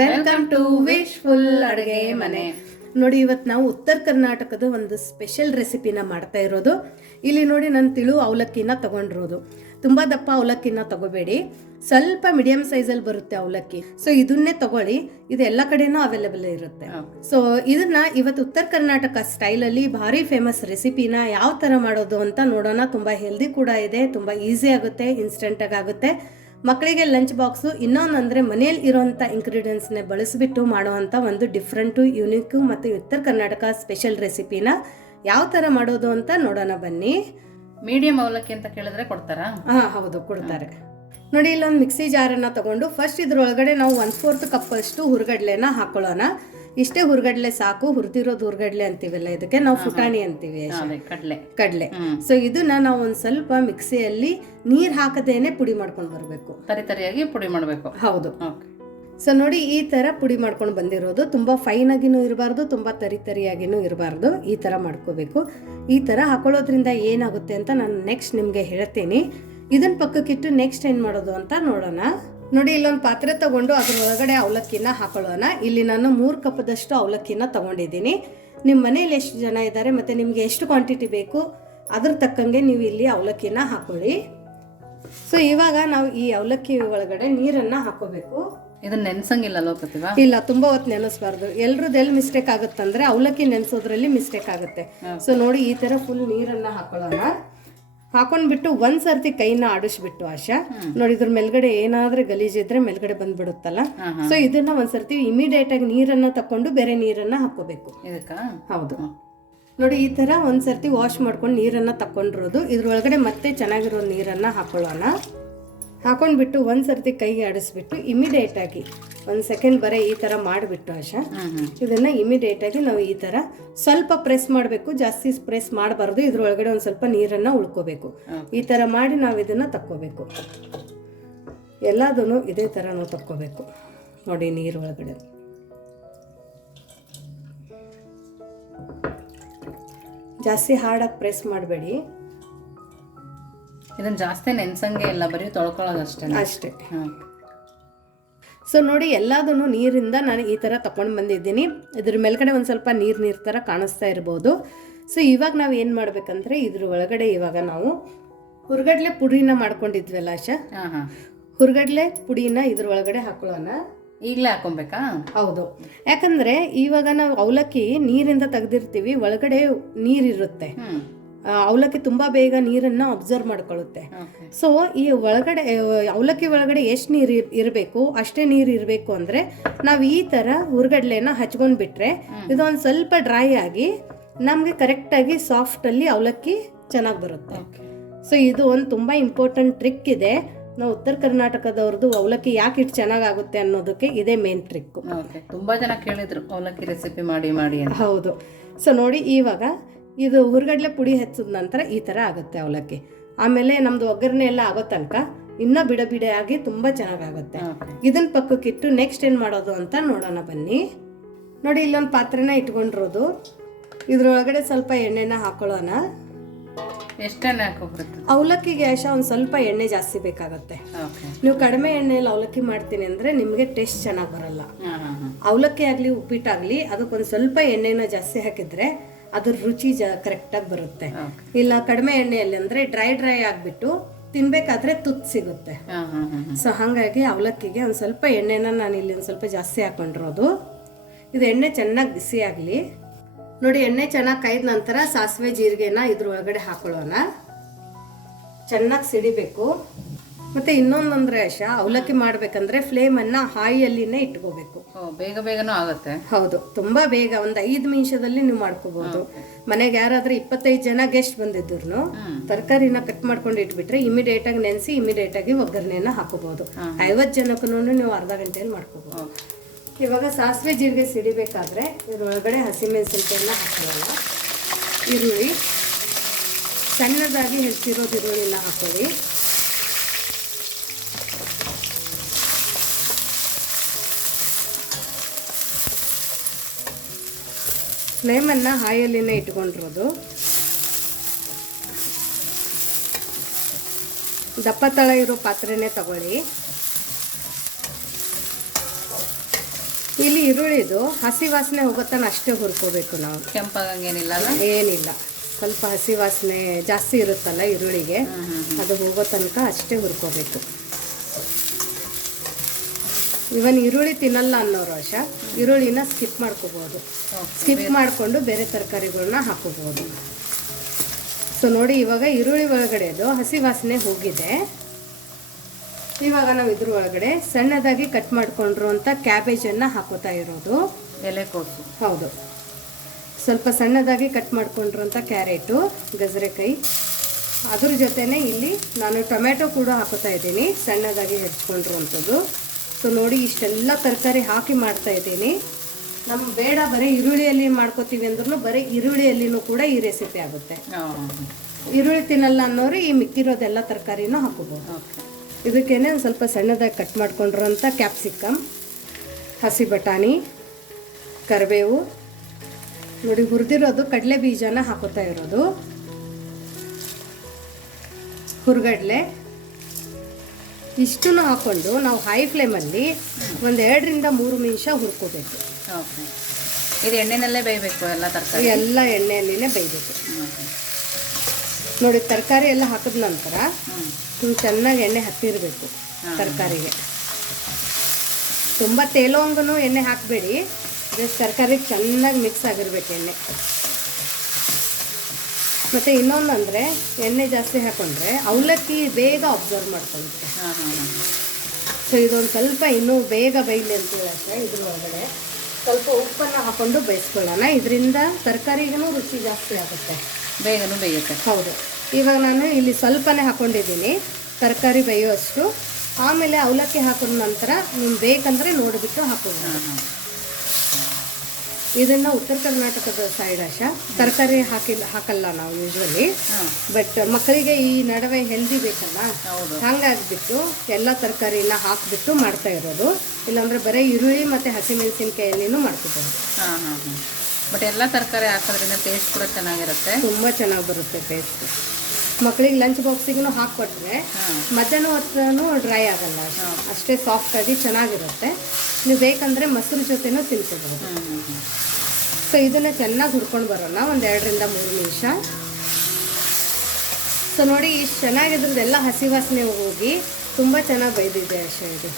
Welcome to wishful ಅಡುಗೆ ಮನೆ. ನೋಡಿ, ಇವತ್ತು ನಾವು ಉತ್ತರ ಕರ್ನಾಟಕದ ಒಂದು ಸ್ಪೆಷಲ್ ರೆಸಿಪಿನ ಮಾಡ್ತಾ ಇರೋದು. ಇಲ್ಲಿ ನೋಡಿ, ನಾನು ತಿಳು ಅವಲಕ್ಕಿನ ತಗೊಂಡಿರೋದು. ತುಂಬಾ ದಪ್ಪ ಅವಲಕ್ಕಿನ ತಗೋಬೇಡಿ, ಸ್ವಲ್ಪ ಮೀಡಿಯಂ ಸೈಜಲ್ಲಿ ಬರುತ್ತೆ ಅವಲಕ್ಕಿ. ಸೊ ಇದನ್ನೇ ತಗೊಳ್ಳಿ, ಇದು ಎಲ್ಲ ಕಡೆನೂ ಅವೈಲೇಬಲ್ ಇರುತ್ತೆ. ಸೊ ಇದನ್ನ ಇವತ್ತು ಉತ್ತರ ಕರ್ನಾಟಕ ಸ್ಟೈಲಲ್ಲಿ ಭಾರಿ ಫೇಮಸ್ ರೆಸಿಪಿನ ಯಾವ ಥರ ಮಾಡೋದು ಅಂತ ನೋಡೋಣ. ತುಂಬಾ ಹೆಲ್ದಿ ಕೂಡ ಇದೆ, ತುಂಬಾ ಈಸಿ ಆಗುತ್ತೆ, ಇನ್ಸ್ಟೆಂಟಾಗಿ ಆಗುತ್ತೆ. ಮಕ್ಕಳಿಗೆ ಲಂಚ್ ಬಾಕ್ಸು. ಇನ್ನೊಂದಂದರೆ ಮನೆಯಲ್ಲಿ ಇರೋವಂಥ ಇಂಗ್ರೀಡಿಯೆಂಟ್ಸ್ನೇ ಬಳಸಿಬಿಟ್ಟು ಮಾಡೋವಂಥ ಒಂದು ಡಿಫ್ರೆಂಟು, ಯುನೀಕು ಮತ್ತು ಉತ್ತರ ಕರ್ನಾಟಕ ಸ್ಪೆಷಲ್ ರೆಸಿಪಿನ ಯಾವ ಥರ ಮಾಡೋದು ಅಂತ ನೋಡೋಣ ಬನ್ನಿ. ಮೀಡಿಯಂ ಅವಲಕ್ಕಿ ಅಂತ ಕೇಳಿದ್ರೆ ಕೊಡ್ತಾರಾ? ಹಾಂ, ಹೌದು, ಕೊಡ್ತಾರೆ. ನೋಡಿ, ಇಲ್ಲೊಂದು ಮಿಕ್ಸಿ ಜಾರನ್ನು ತಗೊಂಡು ಫಸ್ಟ್ ಇದ್ರೊಳಗಡೆ ನಾವು 1/4 ಕಪ್ ಅಷ್ಟು ಹುರ್ಗಡ್ಲೆನ ಹಾಕೊಳ್ಳೋಣ. ಇಷ್ಟೇ ಹುರ್ಗಡ್ಲೆ ಸಾಕು. ಹುರಿದಿರೋದು ಹುರ್ಗಡ್ಲೆ ಅಂತೀವಲ್ಲ, ಇದಕ್ಕೆ ನಾವು ಫುಟಾಣಿ ಅಂತೀವಿ, ಕಡ್ಲೆ. ಸೊ ಇದನ್ನ ನಾವು ಒಂದ್ ಸ್ವಲ್ಪ ಮಿಕ್ಸಿಯಲ್ಲಿ ನೀರ್ ಹಾಕದೇನೆ ಪುಡಿ ಮಾಡ್ಕೊಂಡು ಬರ್ಬೇಕು. ತರಿಯಾಗಿ ಪುಡಿ ಮಾಡಬೇಕು. ಹೌದು. ಸೊ ನೋಡಿ, ಈ ತರ ಪುಡಿ ಮಾಡ್ಕೊಂಡು ಬಂದಿರೋದು. ತುಂಬಾ ಫೈನ್ ಆಗಿನೂ ಇರಬಾರ್ದು, ತುಂಬಾ ತರಿಯಾಗಿನೂ ಇರಬಾರ್ದು. ಈ ತರ ಮಾಡ್ಕೋಬೇಕು. ಈ ತರ ಹಾಕೊಳ್ಳೋದ್ರಿಂದ ಏನಾಗುತ್ತೆ ಅಂತ ನಾನು ನೆಕ್ಸ್ಟ್ ನಿಮ್ಗೆ ಹೇಳ್ತೀನಿ. ಇದನ್ನ ಪಕ್ಕಕ್ಕಿಟ್ಟು ನೆಕ್ಸ್ಟ್ ಏನ್ ಮಾಡೋದು ಅಂತ ನೋಡೋಣ. ನೋಡಿ, ಇಲ್ಲೊಂದು ಪಾತ್ರೆ ತಗೊಂಡು ಅದ್ರ ಒಳಗಡೆ ಅವಲಕ್ಕಿನ ಹಾಕೊಳ್ಳೋಣ. ಇಲ್ಲಿ ನಾನು 3 ಕಪ್ದಷ್ಟು ಅವಲಕ್ಕಿನ ತಗೊಂಡಿದ್ದೀನಿ. ನಿಮ್ಮ ಮನೇಲಿ ಎಷ್ಟು ಜನ ಇದ್ದಾರೆ ಮತ್ತು ನಿಮಗೆ ಎಷ್ಟು ಕ್ವಾಂಟಿಟಿ ಬೇಕು ಅದ್ರ ತಕ್ಕಂಗೆ ನೀವು ಇಲ್ಲಿ ಅವಲಕ್ಕಿನ ಹಾಕೊಳ್ಳಿ. ಸೊ ಇವಾಗ ನಾವು ಈ ಅವಲಕ್ಕಿ ಒಳಗಡೆ ನೀರನ್ನು ಹಾಕೋಬೇಕು. ಇದನ್ನ ನೆನ್ಸಂಗಿಲ್ಲ ಲೋಕತಿವ? ಇಲ್ಲ, ತುಂಬ ಹೊತ್ತು ನೆನೆಸ್ಬಾರ್ದು. ಎಲ್ರದ್ದು ಎಲ್ಲಿ ಮಿಸ್ಟೇಕ್ ಆಗುತ್ತಂದ್ರೆ ಅವಲಕ್ಕಿ ನೆನೆಸೋದ್ರಲ್ಲಿ ಮಿಸ್ಟೇಕ್ ಆಗುತ್ತೆ. ಸೊ ನೋಡಿ, ಈ ಥರ ಫುಲ್ ನೀರನ್ನು ಹಾಕೊಳ್ಳೋಣ. ಹಾಕೊಂಡ್ಬಿಟ್ಟು ಒಂದ್ಸರ್ತಿ ಕೈನ ಆಡಿಸ್ಬಿಟ್ಟು ಆಶಾ ನೋಡಿ, ಇದ್ರ ಮೇಲ್ಗಡೆ ಏನಾದ್ರೂ ಗಲೀಜಿದ್ರೆ ಮೇಲ್ಗಡೆ ಬಂದ್ಬಿಡುತ್ತಲ್ಲ. ಸೊ ಇದನ್ನ ಒಂದ್ಸರ್ತಿ ಇಮಿಡಿಯೇಟ್ ಆಗಿ ನೀರನ್ನ ತಕೊಂಡು ಬೇರೆ ನೀರನ್ನ ಹಾಕೋಬೇಕು. ಹೌದು. ನೋಡಿ, ಈ ತರ ಒಂದ್ಸರ್ತಿ ವಾಶ್ ಮಾಡ್ಕೊಂಡು ನೀರನ್ನ ತಕೊಂಡಿರೋದು. ಇದ್ರೊಳಗಡೆ ಮತ್ತೆ ಚೆನ್ನಾಗಿರೋ ನೀರನ್ನ ಹಾಕೊಳ್ಳೋಣ. ಹಾಕೊಂಡ್ಬಿಟ್ಟು ಒಂದ್ಸರ್ತಿ ಕೈಗೆ ಆಡಿಸ್ಬಿಟ್ಟು ಇಮಿಡಿಯೇಟ್ ಆಗಿ 1 ಸೆಕೆಂಡ್ ಬರೀ ಈ ತರ ಮಾಡಿಬಿಟ್ಟು ಆಶಾ ಇದನ್ನ ಇಮಿಡಿಯೇಟ್ ಆಗಿ ನಾವು ಈ ತರ ಸ್ವಲ್ಪ ಪ್ರೆಸ್ ಮಾಡಬೇಕು. ಜಾಸ್ತಿ ಪ್ರೆಸ್ ಮಾಡಬಾರ್ದು. ಇದ್ರೊಳಗಡೆ ಒಂದ್ ಸ್ವಲ್ಪ ನೀರನ್ನ ಉಳ್ಕೋಬೇಕು. ಈ ತರ ಮಾಡಿ ನಾವು ಇದನ್ನ ತಕ್ಕೋಬೇಕು. ಎಲ್ಲದನ್ನು ಇದೇ ತರ ನಾವು ತಕ್ಕೋಬೇಕು. ನೋಡಿ, ನೀರೊಳಗಡೆ ಜಾಸ್ತಿ ಹಾರ್ಡಾಗಿ ಪ್ರೆಸ್ ಮಾಡಬೇಡಿ. ಇದನ್ನ ಜಾಸ್ತಿ ನೆನ್ಸಂಗೆ ಇಲ್ಲ, ಬರೀ ತೊಳ್ಕೊಳ್ಳೋದಷ್ಟೇ. ಅಷ್ಟೇ. ಸೊ ನೋಡಿ, ಎಲ್ಲದನ್ನು ನೀರಿಂದ ನಾನು ಈ ಥರ ತಗೊಂಡು ಬಂದಿದ್ದೀನಿ. ಇದ್ರ ಮೇಲ್ಗಡೆ ಒಂದು ಸ್ವಲ್ಪ ನೀರು ಥರ ಕಾಣಿಸ್ತಾ ಇರ್ಬೋದು. ಸೊ ಇವಾಗ ನಾವು ಏನು ಮಾಡ್ಬೇಕಂದ್ರೆ ಇದ್ರ ಒಳಗಡೆ ಇವಾಗ ನಾವು ಹುರ್ಗಡ್ಲೆ ಪುಡಿನ ಮಾಡ್ಕೊಂಡಿದ್ವಲ್ಲ ಆಶಾ, ಹುರ್ಗಡ್ಲೆ ಪುಡಿನ ಇದ್ರ ಒಳಗಡೆ ಹಾಕೊಳ್ಳೋಣ. ಈಗಲೇ ಹಾಕೊಬೇಕಾ? ಹೌದು. ಯಾಕಂದ್ರೆ ಇವಾಗ ನಾವು ಅವಲಕ್ಕಿ ನೀರಿಂದ ತೆಗ್ದಿರ್ತೀವಿ, ಒಳಗಡೆ ನೀರಿರುತ್ತೆ. ಅವಲಕ್ಕಿ ತುಂಬಾ ಬೇಗ ನೀರನ್ನ ಅಬ್ಸರ್ವ್ ಮಾಡ್ಕೊಳ್ಳುತ್ತೆ. ಸೊ ಈ ಒಳಗಡೆ ಅವಲಕ್ಕಿ ಒಳಗಡೆ ಎಷ್ಟು ನೀರು ಇರಬೇಕು ಅಷ್ಟೇ ನೀರು ಇರಬೇಕು. ಅಂದ್ರೆ ನಾವು ಈ ತರ ಹುರ್ಗಡ್ಲೆನ ಹಚ್ಕೊಂಡ್ ಬಿಟ್ರೆ ಇದೊಂದು ಸ್ವಲ್ಪ ಡ್ರೈ ಆಗಿ ನಮ್ಗೆ ಕರೆಕ್ಟ್ ಆಗಿ ಸಾಫ್ಟ್ ಅಲ್ಲಿ ಅವಲಕ್ಕಿ ಚೆನ್ನಾಗಿ ಬರುತ್ತೆ. ಸೊ ಇದು ಒಂದು ತುಂಬಾ ಇಂಪಾರ್ಟೆಂಟ್ ಟ್ರಿಕ್ ಇದೆ. ನಾವು ಉತ್ತರ ಕರ್ನಾಟಕದವ್ರದ್ದು ಅವಲಕ್ಕಿ ಯಾಕೆ ಇಟ್ಟು ಚೆನ್ನಾಗಾಗುತ್ತೆ ಅನ್ನೋದಕ್ಕೆ ಇದೇ ಮೇನ್ ಟ್ರಿಕ್. ತುಂಬಾ ಜನ ಕೇಳಿದ್ರು ಅವಲಕ್ಕಿ ರೆಸಿಪಿ ಮಾಡಿ ಮಾಡಿ ಅಂತ. ಹೌದು. ಸೊ ನೋಡಿ, ಇವಾಗ ಇದು ಹುರ್ಗಡ್ಲೆ ಪುಡಿ ಹೆಚ್ಚಿದ ನಂತರ ಈ ಥರ ಆಗುತ್ತೆ ಅವಲಕ್ಕಿ. ಆಮೇಲೆ ನಮ್ದು ಒಗ್ಗರಣೆ ಎಲ್ಲ ಆಗೋ ತನಕ ಇನ್ನೂ ಬಿಡ ಆಗಿ ತುಂಬ ಚೆನ್ನಾಗಾಗುತ್ತೆ. ಇದನ್ನ ಪಕ್ಕಕ್ಕಿಟ್ಟು ನೆಕ್ಸ್ಟ್ ಏನು ಮಾಡೋದು ಅಂತ ನೋಡೋಣ ಬನ್ನಿ. ನೋಡಿ, ಇಲ್ಲೊಂದು ಪಾತ್ರೆನ ಇಟ್ಕೊಂಡಿರೋದು. ಇದ್ರೊಳಗಡೆ ಸ್ವಲ್ಪ ಎಣ್ಣೆನ ಹಾಕೊಳ್ಳೋಣ. ಎಷ್ಟೆಣ್ಣೆ ಹಾಕೋಬೇಕು? ಅವಲಕ್ಕಿಗೆ ಆಶಾ ಒಂದು ಸ್ವಲ್ಪ ಎಣ್ಣೆ ಜಾಸ್ತಿ ಬೇಕಾಗುತ್ತೆ. ನೀವು ಕಡಿಮೆ ಎಣ್ಣೆಯಲ್ಲಿ ಅವಲಕ್ಕಿ ಮಾಡ್ತೀನಿ ಅಂದರೆ ನಿಮಗೆ ಟೇಸ್ಟ್ ಚೆನ್ನಾಗಿ ಬರಲ್ಲ. ಅವಲಕ್ಕಿ ಆಗಲಿ ಉಪ್ಪಿಟ್ಟಾಗಲಿ ಅದಕ್ಕೊಂದು ಸ್ವಲ್ಪ ಎಣ್ಣೆನ ಜಾಸ್ತಿ ಹಾಕಿದ್ರೆ ಅದ್ರ ರುಚಿ ಕರೆಕ್ಟಾಗಿ ಬರುತ್ತೆ. ಇಲ್ಲ ಕಡಿಮೆ ಎಣ್ಣೆಯಲ್ಲಿ ಅಂದರೆ ಡ್ರೈ ಆಗಿಬಿಟ್ಟು ತಿನ್ಬೇಕಾದ್ರೆ ತುತ್ತು ಸಿಗುತ್ತೆ. ಸೊ ಹಾಗಾಗಿ ಅವಲಕ್ಕಿಗೆ ಒಂದು ಸ್ವಲ್ಪ ಎಣ್ಣೆನ ನಾನು ಇಲ್ಲಿ ಒಂದು ಸ್ವಲ್ಪ ಜಾಸ್ತಿ ಹಾಕೊಂಡಿರೋದು. ಇದು ಎಣ್ಣೆ ಚೆನ್ನಾಗಿ ಬಿಸಿ ಆಗಲಿ. ನೋಡಿ, ಎಣ್ಣೆ ಚೆನ್ನಾಗಿ ಕಾಯ್ದ ನಂತರ ಸಾಸಿವೆ ಜೀರಿಗೆನ ಇದ್ರೊಳಗಡೆ ಹಾಕೊಳ್ಳೋಣ. ಚೆನ್ನಾಗಿ ಸಿಡಿಬೇಕು. ಮತ್ತೆ ಇನ್ನೊಂದಂದ್ರೆ ಆಶಾ, ಅವಲಕ್ಕಿ ಮಾಡ್ಬೇಕಂದ್ರೆ ಫ್ಲೇಮನ್ನು ಹಾಯಿಯಲ್ಲಿನೇ ಇಟ್ಕೋಬೇಕು. ಬೇಗನೂ ಆಗುತ್ತೆ. ಹೌದು, ತುಂಬಾ ಬೇಗ. ಒಂದು 5 ನಿಮಿಷದಲ್ಲಿ ನೀವು ಮಾಡ್ಕೋಬಹುದು. ಮನೆಗೆ ಯಾರಾದ್ರೂ 25 ಜನ ಗೆಸ್ಟ್ ಬಂದಿದ್ರು ತರಕಾರಿನ ಕಟ್ ಮಾಡ್ಕೊಂಡು ಇಟ್ಬಿಟ್ರೆ ಇಮಿಡಿಯೇಟ್ ಆಗಿ ನೆನೆಸಿ ಇಮಿಡಿಯೇಟ್ ಆಗಿ ಒಗ್ಗರಣೆನ ಹಾಕೋಬಹುದು. 50 ಜನಕ್ಕೂ ನೀವು ಅರ್ಧ ಗಂಟೆಯಲ್ಲಿ ಮಾಡ್ಕೋಬಹುದು. ಇವಾಗ ಸಾಸಿವೆ ಜೀರಿಗೆ ಸಿಡಿಬೇಕಾದ್ರೆ ಇದ್ರೊಳಗಡೆ ಹಸಿಮೆಣಸಿನಕಾಯಿನ ಹಾಕೊಳ್ಳೋಣ. ಈರುಳ್ಳಿ ಸಣ್ಣದಾಗಿ ಹೆಚ್ಚಿರೋದು ಈರುಳ್ಳಿನ ಹಾಕೊಳ್ಳಿ. ಫ್ಲೇಮನ್ನು ಹಾಯಲ್ಲಿನೇ ಇಟ್ಕೊಂಡಿರೋದು. ದಪ್ಪ ತಳ ಇರೋ ಪಾತ್ರೆನೇ ತಗೊಳ್ಳಿ. ಇಲ್ಲಿ ಈರುಳ್ಳಿದು ಹಸಿ ವಾಸನೆ ಹೋಗೋತನ ಅಷ್ಟೇ ಹುರ್ಕೋಬೇಕು ನಾವು. ಕೆಂಪಾಗಂಗೇನಿಲ್ಲ ಅಲ್ಲ? ಏನಿಲ್ಲ, ಸ್ವಲ್ಪ ಹಸಿ ವಾಸನೆ ಜಾಸ್ತಿ ಇರುತ್ತಲ್ಲ ಈರುಳ್ಳಿಗೆ, ಅದು ಹೋಗೋ ತನಕ ಅಷ್ಟೇ ಹುರ್ಕೋಬೇಕು. ಇವನ್ ಈರುಳ್ಳಿ ತಿನ್ನಲ್ಲ ಅನ್ನೋರು ಆಶಾ ಈರುಳ್ಳಿನ ಸ್ಕಿಪ್ ಮಾಡ್ಕೋಬೋದು. ಸ್ಕಿಪ್ ಮಾಡಿಕೊಂಡು ಬೇರೆ ತರಕಾರಿಗಳನ್ನ ಹಾಕೋಬೋದು. ಸೊ ನೋಡಿ, ಇವಾಗ ಈರುಳ್ಳಿ ಒಳಗಡೆದು ಹಸಿ ವಾಸನೆ ಹೋಗಿದೆ. ಇವಾಗ ನಾವು ಇದ್ರ ಒಳಗಡೆ ಸಣ್ಣದಾಗಿ ಕಟ್ ಮಾಡ್ಕೊಂಡಿರುವಂಥ ಕ್ಯಾಬೇಜನ್ನು ಹಾಕೋತಾ ಇರೋದು. ಎಲೆಕೋಸು. ಹೌದು, ಸ್ವಲ್ಪ ಸಣ್ಣದಾಗಿ ಕಟ್ ಮಾಡ್ಕೊಂಡಿರುವಂಥ ಕ್ಯಾರೆಟು, ಗಜರೆಕಾಯಿ, ಅದ್ರ ಜೊತೆನೇ ಇಲ್ಲಿ ನಾನು ಟೊಮೆಟೊ ಕೂಡ ಹಾಕೋತಾ ಇದ್ದೀನಿ, ಸಣ್ಣದಾಗಿ ಹೆಚ್ಕೊಂಡಿರುವಂಥದ್ದು. ಸೊ ನೋಡಿ, ಇಷ್ಟೆಲ್ಲ ತರಕಾರಿ ಹಾಕಿ ಮಾಡ್ತಾ ಇದ್ದೀನಿ. ನಮ್ಗೆ ಬೇಡ ಬರೀ ಈರುಳ್ಳಿಯಲ್ಲಿ ಮಾಡ್ಕೋತೀವಿ ಅಂದ್ರೂ ಬರೀ ಈರುಳ್ಳಿಯಲ್ಲಿನೂ ಕೂಡ ಈ ರೆಸಿಪಿ ಆಗುತ್ತೆ. ಈರುಳ್ಳಿ ತಿನ್ನಲ್ಲ ಅನ್ನೋರು ಈ ಮಿಕ್ಕಿರೋದೆಲ್ಲ ತರಕಾರಿನೂ ಹಾಕೋಬೋದು. ಇದಕ್ಕೇನೆ ಒಂದು ಸ್ವಲ್ಪ ಸಣ್ಣದಾಗಿ ಕಟ್ ಮಾಡ್ಕೊಂಡಿರೋಂಥ ಕ್ಯಾಪ್ಸಿಕಮ್, ಹಸಿ ಬಟಾಣಿ, ಕರಿಬೇವು, ನೋಡಿ ಹುರಿದಿರೋದು ಕಡಲೆ ಬೀಜನ ಹಾಕೋತಾ ಇರೋದು, ಹುರ್ಗಡ್ಲೆ, ಇಷ್ಟನ್ನು ಹಾಕ್ಕೊಂಡು ನಾವು ಹೈ ಫ್ಲೇಮಲ್ಲಿ ಒಂದು 2ರಿಂದ 3 ನಿಮಿಷ ಹುರ್ಕೋಬೇಕು. ಓಕೆ. ಇದು ಎಣ್ಣೆನಲ್ಲೇ ಬೇಯಬೇಕು ಎಲ್ಲ ತರಕಾರಿ? ಎಲ್ಲ ಎಣ್ಣೆಯಲ್ಲಿನೇ ಬೇಯಬೇಕು. ನೋಡಿ, ತರಕಾರಿ ಎಲ್ಲ ಹಾಕಿದ ನಂತರ ಚೆನ್ನಾಗಿ ಎಣ್ಣೆ ಹತ್ತಿರಬೇಕು ತರಕಾರಿಗೆ. ತುಂಬ ತೇಲೋಂಗೂ ಎಣ್ಣೆ ಹಾಕಬೇಡಿ, ಜಸ್ಟ್ ತರಕಾರಿಗೆ ಚೆನ್ನಾಗಿ ಮಿಕ್ಸ್ ಆಗಿರ್ಬೇಕು ಎಣ್ಣೆ. ಮತ್ತು ಇನ್ನೊಂದಂದರೆ ಎಣ್ಣೆ ಜಾಸ್ತಿ ಹಾಕೊಂಡ್ರೆ ಅವಲಕ್ಕಿ ಬೇಗ ಅಬ್ಸರ್ವ್ ಮಾಡ್ಕೊಳ್ಳುತ್ತೆ. ಸೊ ಇದೊಂದು ಸ್ವಲ್ಪ ಇನ್ನೂ ಬೇಗ ಬೇಯಲಿ ಅಂತೀವಿ ಅಷ್ಟೇ. ಇದ್ರ ಒಳಗಡೆ ಸ್ವಲ್ಪ ಉಪ್ಪನ್ನು ಹಾಕ್ಕೊಂಡು ಬೇಯಿಸ್ಕೊಳ್ಳೋಣ, ಇದರಿಂದ ತರಕಾರಿಗೂ ರುಚಿ ಜಾಸ್ತಿ ಆಗುತ್ತೆ, ಬೇಗನೂ ಬೇಯುತ್ತೆ. ಹೌದು. ಇವಾಗ ನಾನು ಇಲ್ಲಿ ಸ್ವಲ್ಪನೇ ಹಾಕ್ಕೊಂಡಿದ್ದೀನಿ ತರಕಾರಿ ಬೇಯುವಷ್ಟು. ಆಮೇಲೆ ಅವಲಕ್ಕಿ ಹಾಕಿದ ನಂತರ ನಿಮ್ಗೆ ಬೇಕಂದರೆ ನೋಡಿಬಿಟ್ಟು ಹಾಕೋಬೋದು. ಇದನ್ನು ಉತ್ತರ ಕರ್ನಾಟಕದ ಸೈಡ್ ಆಶಾ ತರಕಾರಿ ಹಾಕಲ್ಲ ನಾವು ಯೂಶ್ವಲಿ, ಬಟ್ ಮಕ್ಕಳಿಗೆ ಈ ನಡುವೆ ಹೆಲ್ದಿ ಬೇಕಲ್ಲ, ಹಂಗಾಗ್ಬಿಟ್ಟು ಎಲ್ಲ ತರಕಾರಿನ ಹಾಕಿಬಿಟ್ಟು ಮಾಡ್ತಾ ಇರೋದು. ಇಲ್ಲಾಂದರೆ ಬರೀ ಈರುಳ್ಳಿ ಮತ್ತು ಹಸಿಮೆಣಸಿನ್ಕಾಯಲ್ಲಿನೂ ಮಾಡ್ಕೋಬೋದು. ಬಟ್ ಎಲ್ಲ ತರಕಾರಿ ಹಾಕೋದ್ರಿಂದ ಟೇಸ್ಟ್ ಕೂಡ ಚೆನ್ನಾಗಿರುತ್ತೆ, ತುಂಬ ಚೆನ್ನಾಗಿ ಬರುತ್ತೆ ಟೇಸ್ಟ್. ಮಕ್ಕಳಿಗೆ ಲಂಚ್ ಬಾಕ್ಸಿಗೂ ಹಾಕ್ಕೊಟ್ರೆ ಮಧ್ಯಾಹ್ನ ಹೊತ್ತೂ ಡ್ರೈ ಆಗಲ್ಲ, ಅಷ್ಟೇ ಸಾಫ್ಟಾಗಿ ಚೆನ್ನಾಗಿರುತ್ತೆ. ನೀವು ಬೇಕಂದರೆ ಮೊಸರು ಜೊತೆನೂ ತಿನ್ಕೋಬೋದು. ಸೊ ಇದನ್ನು ಚೆನ್ನಾಗಿ ಹುರ್ಕೊಂಡು ಬರೋಣ ಒಂದು 2ರಿಂದ 3 ನಿಮಿಷ. ಸೊ ನೋಡಿ, ಇಷ್ಟು ಚೆನ್ನಾಗಿದ್ರದ್ದೆಲ್ಲ ಹಸಿ ವಾಸನೆ ಹೋಗಿ ತುಂಬ ಚೆನ್ನಾಗಿ ಬೈದಿದೆ ಅಷ್ಟೇ ಇದು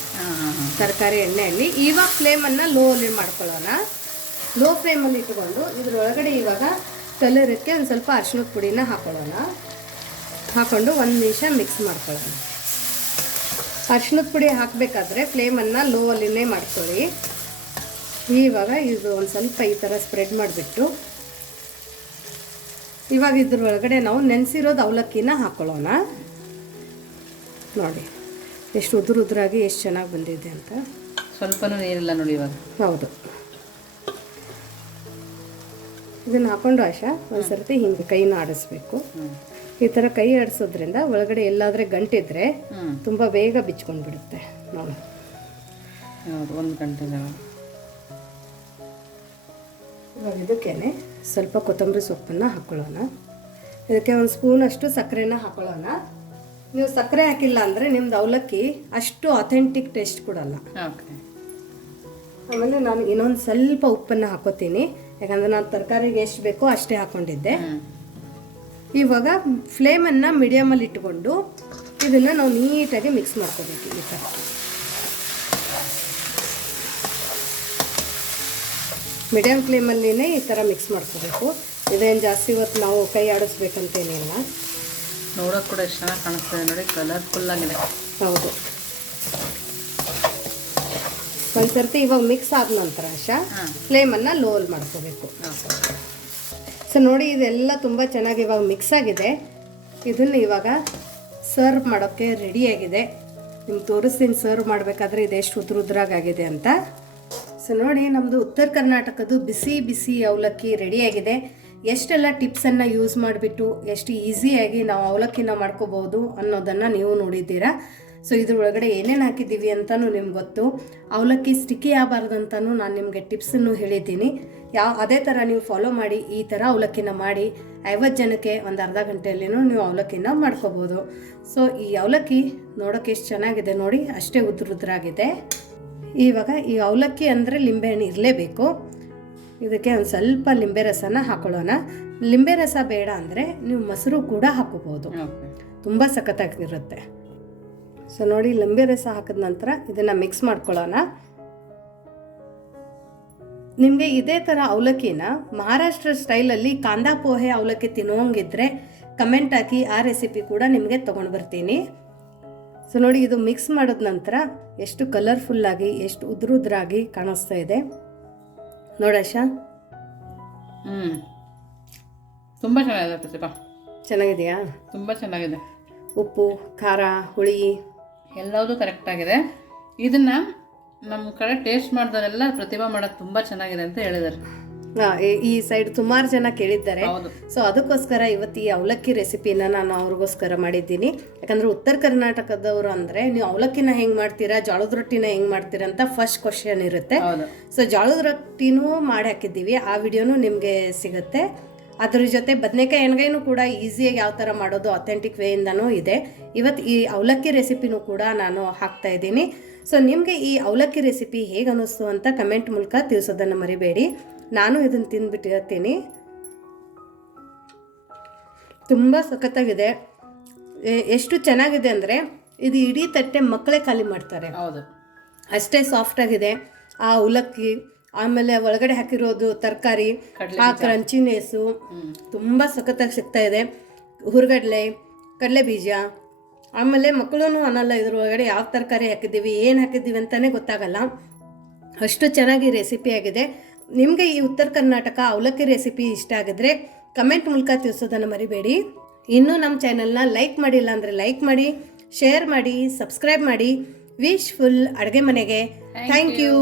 ತರಕಾರಿ ಎಣ್ಣೆಯಲ್ಲಿ. ಇವಾಗ ಫ್ಲೇಮನ್ನು ಲೋಲಿ ಮಾಡ್ಕೊಳ್ಳೋಣ. ಲೋ ಫ್ಲೇಮಲ್ಲಿ ಇಟ್ಕೊಂಡು ಇದ್ರೊಳಗಡೆ ಇವಾಗ ಕಲರಕ್ಕೆ ಒಂದು ಸ್ವಲ್ಪ ಅರಿಶಿಣದ ಪುಡಿನ ಹಾಕೊಳ್ಳೋಣ. ಹಾಕ್ಕೊಂಡು 1 ನಿಮಿಷ ಮಿಕ್ಸ್ ಮಾಡ್ಕೊಳ್ಳೋಣ. ಅರಿಶಿಣದ ಪುಡಿ ಹಾಕಬೇಕಾದ್ರೆ ಫ್ಲೇಮನ್ನು ಲೋ ಅಲ್ಲಿನೇ ಮಾಡ್ಕೊಳ್ಳಿ. ಇವಾಗ ಇದು ಒಂದು ಸ್ವಲ್ಪ ಈ ಥರ ಸ್ಪ್ರೆಡ್ ಮಾಡಿಬಿಟ್ಟು ಇವಾಗ ಇದ್ರೊಳಗಡೆ ನಾವು ನೆನೆಸಿರೋದು ಅವಲಕ್ಕಿನ ಹಾಕ್ಕೊಳ್ಳೋಣ. ನೋಡಿ ಎಷ್ಟು ಉದುರಾಗಿ ಎಷ್ಟು ಚೆನ್ನಾಗಿ ಬಂದಿದೆ ಅಂತ. ಸ್ವಲ್ಪನೂ ನೀರಿಲ್ಲ ನೋಡಿ ಇವಾಗ. ಹೌದು, ಇದನ್ನು ಹಾಕ್ಕೊಂಡು ಆಶಾ ಒಂದು ಸರ್ತಿ ಹಿಂಗೆ ಕೈನ ಆಡಿಸ್ಬೇಕು. ಈ ಥರ ಕೈ ಆಡಿಸೋದ್ರಿಂದ ಒಳಗಡೆ ಎಲ್ಲಾದರೆ ಗಂಟಿದ್ರೆ ತುಂಬ ಬೇಗ ಬಿಚ್ಕೊಂಡು ಬಿಡುತ್ತೆ. ನೋಡಿ, 1 ಗಂಟೆ. ಇವಾಗ ಇದಕ್ಕೇನೆ ಸ್ವಲ್ಪ ಕೊತ್ತಂಬರಿ ಸೊಪ್ಪನ್ನು ಹಾಕ್ಕೊಳ್ಳೋಣ. ಇದಕ್ಕೆ 1 ಸ್ಪೂನಷ್ಟು ಸಕ್ಕರೆನ ಹಾಕ್ಕೊಳ್ಳೋಣ. ನೀವು ಸಕ್ಕರೆ ಹಾಕಿಲ್ಲ ಅಂದರೆ ನಿಮ್ದು ಅವಲಕ್ಕಿ ಅಷ್ಟು ಅಥೆಂಟಿಕ್ ಟೇಸ್ಟ್ ಕೊಡಲ್ಲ. ಆಮೇಲೆ ನಾನು ಇನ್ನೊಂದು ಸ್ವಲ್ಪ ಉಪ್ಪನ್ನು ಹಾಕೋತೀನಿ, ಯಾಕಂದರೆ ನಾನು ತರಕಾರಿಗೆ ಎಷ್ಟು ಬೇಕೋ ಅಷ್ಟೇ ಹಾಕ್ಕೊಂಡಿದ್ದೆ. ಇವಾಗ ಫ್ಲೇಮನ್ನು ಮೀಡಿಯಮಲ್ಲಿ ಇಟ್ಕೊಂಡು ಇದನ್ನು ನಾವು ನೀಟಾಗಿ ಮಿಕ್ಸ್ ಮಾಡ್ಕೋಬೇಕು. ಈ ಥರ ಮೀಡಿಯಮ್ ಫ್ಲೇಮಲ್ಲಿನೇ ಈ ಥರ ಮಿಕ್ಸ್ ಮಾಡ್ಕೋಬೇಕು. ಇದೇನು ಜಾಸ್ತಿ ಹೊತ್ತು ನಾವು ಕೈ ಆಡಿಸ್ಬೇಕಂತೇನಿಲ್ಲ. ನೋಡೋಕೆ ಕೂಡ ಎಷ್ಟು ಚೆನ್ನಾಗಿ ಕಾಣಿಸ್ತದೆ ನೋಡಿ, ಕಲರ್ಫುಲ್ ಆಗಿದೆ. ಹೌದು, ಒಂದು ಸರ್ತಿ ಇವಾಗ ಮಿಕ್ಸ್ ಆದ ನಂತರ ಆಶಾ ಫ್ಲೇಮನ್ನು ಲೋಲ್ ಮಾಡ್ಕೋಬೇಕು. ಸೊ ನೋಡಿ, ಇದೆಲ್ಲ ತುಂಬ ಚೆನ್ನಾಗಿ ಇವಾಗ ಮಿಕ್ಸ್ ಆಗಿದೆ. ಇದನ್ನು ಇವಾಗ ಸರ್ವ್ ಮಾಡೋಕ್ಕೆ ರೆಡಿಯಾಗಿದೆ. ನಿಮ್ಗೆ ತೋರಿಸ್ತೀನಿ ಸರ್ವ್ ಮಾಡಬೇಕಾದ್ರೆ ಇದೆಷ್ಟು ಉದ್ರಾಗಾಗಿದೆ ಅಂತ. ಸೊ ನೋಡಿ, ನಮ್ಮದು ಉತ್ತರ ಕರ್ನಾಟಕದ್ದು ಬಿಸಿ ಬಿಸಿ ಅವಲಕ್ಕಿ ರೆಡಿಯಾಗಿದೆ. ಎಷ್ಟೆಲ್ಲ ಟಿಪ್ಸನ್ನು ಯೂಸ್ ಮಾಡಿಬಿಟ್ಟು ಎಷ್ಟು ಈಸಿಯಾಗಿ ನಾವು ಅವಲಕ್ಕಿನ ಮಾಡ್ಕೋಬೋದು ಅನ್ನೋದನ್ನು ನೀವು ನೋಡಿದ್ದೀರಾ. ಸೊ ಇದ್ರ ಒಳಗಡೆ ಏನೇನು ಹಾಕಿದ್ದೀವಿ ಅಂತಲೂ ನಿಮ್ಗೆ ಗೊತ್ತು. ಅವಲಕ್ಕಿ ಸ್ಟಿಕ್ಕಿ ಆಗಬಾರ್ದಂತನೂ ನಾನು ನಿಮಗೆ ಟಿಪ್ಸನ್ನು ಹೇಳಿದ್ದೀನಿ. ಅದೇ ಥರ ನೀವು ಫಾಲೋ ಮಾಡಿ ಈ ಥರ ಅವಲಕ್ಕಿನ ಮಾಡಿ 50 ಜನಕ್ಕೆ ಒಂದು ಅರ್ಧ ಗಂಟೆಯಲ್ಲಿನೂ ನೀವು ಅವಲಕ್ಕಿನ ಮಾಡ್ಕೋಬೋದು. ಸೊ ಈ ಅವಲಕ್ಕಿ ನೋಡೋಕ್ಕೆ ಎಷ್ಟು ಚೆನ್ನಾಗಿದೆ ನೋಡಿ, ಅಷ್ಟೇ ಉದ್ರಾಗಿದೆ. ಇವಾಗ ಈ ಅವಲಕ್ಕಿ ಅಂದರೆ ಲಿಂಬೆಹಣ್ಣು ಇರಲೇಬೇಕು. ಇದಕ್ಕೆ ಒಂದು ಸ್ವಲ್ಪ ಲಿಂಬೆ ರಸನ ಹಾಕೊಳ್ಳೋಣ. ಲಿಂಬೆ ರಸ ಬೇಡ ಅಂದರೆ ನೀವು ಮೊಸರು ಕೂಡ ಹಾಕೋಬೋದು, ತುಂಬ ಸಖತ್ತಾಗಿರುತ್ತೆ. ಸೊ ನೋಡಿ, ಲಿಂಬೆ ರಸ ಹಾಕಿದ ನಂತರ ಇದನ್ನು ಮಿಕ್ಸ್ ಮಾಡ್ಕೊಳ್ಳೋಣ. ನಿಮಗೆ ಇದೇ ಥರ ಅವಲಕ್ಕಿನ ಮಹಾರಾಷ್ಟ್ರ ಸ್ಟೈಲಲ್ಲಿ ಕಾಂದಾ ಪೋಹೆ ಅವಲಕ್ಕಿ ತಿನ್ನೋಂಗಿದ್ರೆ ಕಮೆಂಟ್ ಹಾಕಿ, ಆ ರೆಸಿಪಿ ಕೂಡ ನಿಮಗೆ ತೊಗೊಂಡು ಬರ್ತೀನಿ. ಸೊ ನೋಡಿ, ಇದು ಮಿಕ್ಸ್ ಮಾಡಿದ ನಂತರ ಎಷ್ಟು ಕಲರ್ಫುಲ್ಲಾಗಿ ಎಷ್ಟು ಉದ್ರಾಗಿ ಕಾಣಿಸ್ತಾ ಇದೆ ನೋಡಶ. ತುಂಬ ಚೆನ್ನಾಗಿದೆ ಪ್ರತಿಭಾ. ಚೆನ್ನಾಗಿದೆಯಾ? ತುಂಬ ಚೆನ್ನಾಗಿದೆ. ಉಪ್ಪು, ಖಾರ, ಹುಳಿ ಎಲ್ಲವೂ ಕರೆಕ್ಟಾಗಿದೆ. ಇದನ್ನು ನಮ್ಮ ಕಡೆ ಟೇಸ್ಟ್ ಮಾಡಿದವರೆಲ್ಲ ಪ್ರತಿಭಾ ಮಾಡೋದು ತುಂಬ ಚೆನ್ನಾಗಿದೆ ಅಂತ ಹೇಳಿದ್ದಾರೆ. ಈ ಸೈಡ್ ಸುಮಾರು ಜನ ಕೇಳಿದ್ದಾರೆ. ಹೌದು. ಸೊ ಅದಕ್ಕೋಸ್ಕರ ಇವತ್ತು ಈ ಅವಲಕ್ಕಿ ರೆಸಿಪಿನ ನಾನು ಅವ್ರಿಗೋಸ್ಕರ ಮಾಡಿದ್ದೀನಿ. ಯಾಕಂದರೆ ಉತ್ತರ ಕರ್ನಾಟಕದವರು ಅಂದರೆ ನೀವು ಅವಲಕ್ಕಿನ ಹೆಂಗೆ ಮಾಡ್ತೀರಾ, ಜೋಳದ ರೊಟ್ಟಿನ ಹೆಂಗೆ ಮಾಡ್ತೀರಾ ಅಂತ ಫಸ್ಟ್ ಕ್ವಶನ್ ಇರುತ್ತೆ. ಸೊ ಜೋಳದ ರೊಟ್ಟಿನೂ ಮಾಡಿ ಹಾಕಿದ್ದೀವಿ, ಆ ವಿಡಿಯೋನೂ ನಿಮಗೆ ಸಿಗುತ್ತೆ. ಅದ್ರ ಜೊತೆ ಬದನೆಕಾಯಿ ಎಣ್ಗಾಯಿನೂ ಕೂಡ ಈಸಿಯಾಗಿ ಯಾವ ಥರ ಮಾಡೋದು ಅಥೆಂಟಿಕ್ ವೇಯಿಂದನೂ ಇದೆ. ಇವತ್ತು ಈ ಅವಲಕ್ಕಿ ರೆಸಿಪಿನೂ ಕೂಡ ನಾನು ಹಾಕ್ತಾ ಇದ್ದೀನಿ. ಸೊ ನಿಮಗೆ ಈ ಅವಲಕ್ಕಿ ರೆಸಿಪಿ ಹೇಗೆ ಅನ್ನಿಸ್ತು ಅಂತ ಕಮೆಂಟ್ ಮೂಲಕ ತಿಳಿಸೋದನ್ನು ಮರಿಬೇಡಿ. ನಾನು ಇದನ್ನು ತಿಂದ್ಬಿಟ್ಟಿರ್ತೀನಿ. ತುಂಬ ಸಖತ್ತಾಗಿದೆ. ಎಷ್ಟು ಚೆನ್ನಾಗಿದೆ ಅಂದರೆ ಇದು ಇಡೀ ತಟ್ಟೆ ಮಕ್ಕಳೇ ಖಾಲಿ ಮಾಡ್ತಾರೆ. ಹೌದು, ಅಷ್ಟೇ ಸಾಫ್ಟಾಗಿದೆ ಆ ಅವಲಕ್ಕಿ. ಆಮೇಲೆ ಒಳಗಡೆ ಹಾಕಿರೋದು ತರಕಾರಿ, ಆ ಕ್ರಂಚಿನೆಸ್ಸು ತುಂಬ ಸಖತ್ತಾಗಿ ಸಿಗ್ತಾ ಇದೆ. ಹುರ್ಗಡ್ಲೆ, ಕಡಲೆ ಬೀಜ, ಆಮೇಲೆ ಮಕ್ಕಳೂ ಅನ್ನಲ್ಲ ಇದ್ರ ಒಳಗಡೆ ಯಾವ ತರಕಾರಿ ಹಾಕಿದ್ದೀವಿ, ಏನು ಹಾಕಿದ್ದೀವಿ ಅಂತಲೇ ಗೊತ್ತಾಗಲ್ಲ, ಅಷ್ಟು ಚೆನ್ನಾಗಿ ರೆಸಿಪಿ ಆಗಿದೆ. ನಿಮಗೆ ಈ ಉತ್ತರ ಕರ್ನಾಟಕ ಅವಲಕ್ಕಿ ರೆಸಿಪಿ ಇಷ್ಟ ಆಗಿದ್ರೆ ಕಮೆಂಟ್ ಮೂಲಕ ತಿಳಿಸೋದನ್ನು ಮರಿಬೇಡಿ. ಇನ್ನೂ ನಮ್ಮ ಚಾನಲ್ನ ಲೈಕ್ ಮಾಡಿಲ್ಲ ಅಂದರೆ ಲೈಕ್ ಮಾಡಿ, ಶೇರ್ ಮಾಡಿ, ಸಬ್ಸ್ಕ್ರೈಬ್ ಮಾಡಿ. ವಿಶ್ ಫುಲ್ ಅಡುಗೆ ಮನೆಗೆ ಥ್ಯಾಂಕ್ ಯು.